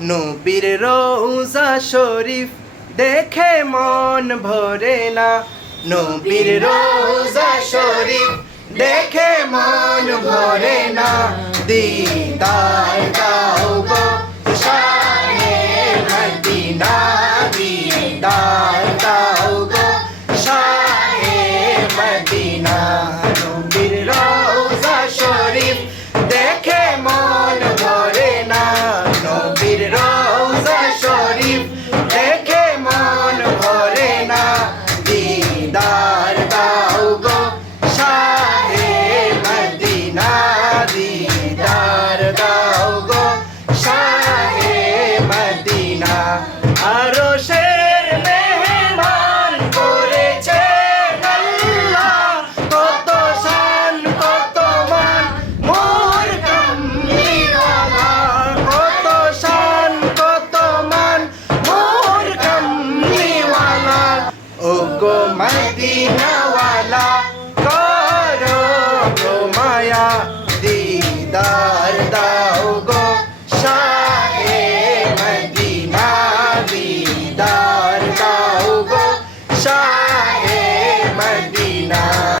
নবীর রওজা শরীফ দেখে মন ভরে না, নবীর রওজা শরীফ দেখে মন ভরে না। দিদার দাও গো শাহে মদিনা, দিদার দাও গো শাহে মদিনা। নবীর রওজা শরীফ দেখে মন ভরে না, নবীর রওজা শরীফ দেখে মন ভরে না। দিদার দাও গো শাহে মদিনা, দিদার দাও গো শাহে মদিনা। আরশের মেহমান করেছেন আল্লাহ, কত শান কত মান মোর কামলিওয়ালা, কত শান কত মান মোর কামলিওয়ালা। ও গো মদিনাওয়ালা